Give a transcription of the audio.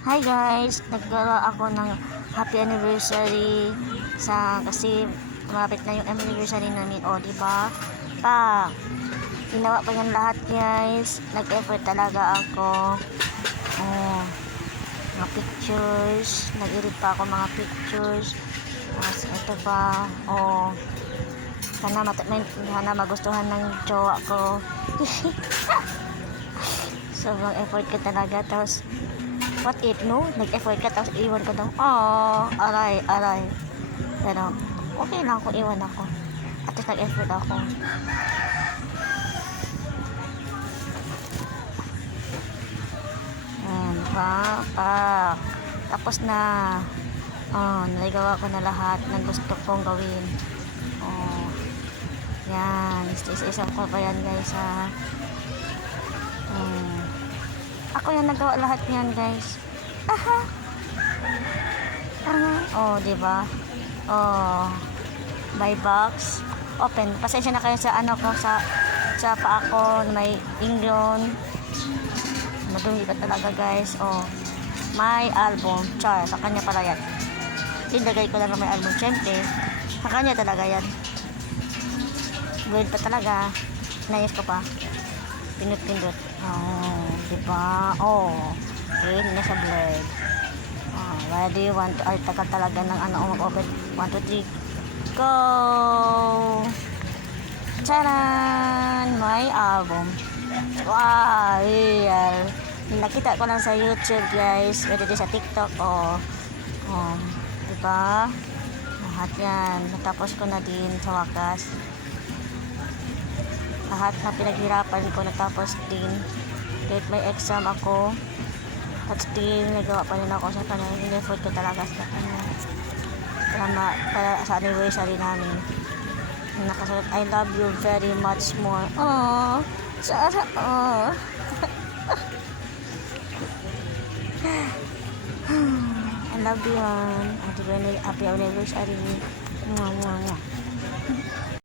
Hi guys, naggawa ako ng happy anniversary kasi malapit na yung anniversary namin, di ba? Ginawa ko yan lahat guys. Nag-effort talaga ako. Mga pictures, nag-edit pa ako mga pictures. Ito pa, sana magustuhan ng jowa ko. Sobrang effort ko talaga. Tapos what if no, nag-effort ka tapos iwan ko daw, aray. Pero okay lang kung iwan ako, at least nag-effort ako. Ayan pa. Tapos na, naligawa ko na lahat ng gusto kong gawin. Yan, isa-isa ko pa yan guys ha. Ako yung nagawa lahat niyan guys. Diba? Buy box. Open. Pasensya na kayo sa sa paa ko, may ingrown. Madumi pa talaga guys. My album. Sa kanya pala yan. Tinagay ko lang na may album. Siyempre, sa kanya talaga yan. Good pa talaga. Nais ko pa. Pindot. Diba? Okay, nasa blurred. Ready? 1, 2, tagal talaga ng mag-open. 1, 2, 3. Go! Charan! My album. Wow! Real. Nakita ko lang sa YouTube guys. Pwede din sa TikTok. Diba? Lahat yan. Natapos ko na din sa wakas. Lahat na pinaghirapan ko natapos din. Kahit may exam ako, at still nagawa pa rin ako sa kanya. In-effort ko talaga sa kanya para sa anniversary namin. Nakasulat, I love you very much more. I love you, happy anniversary.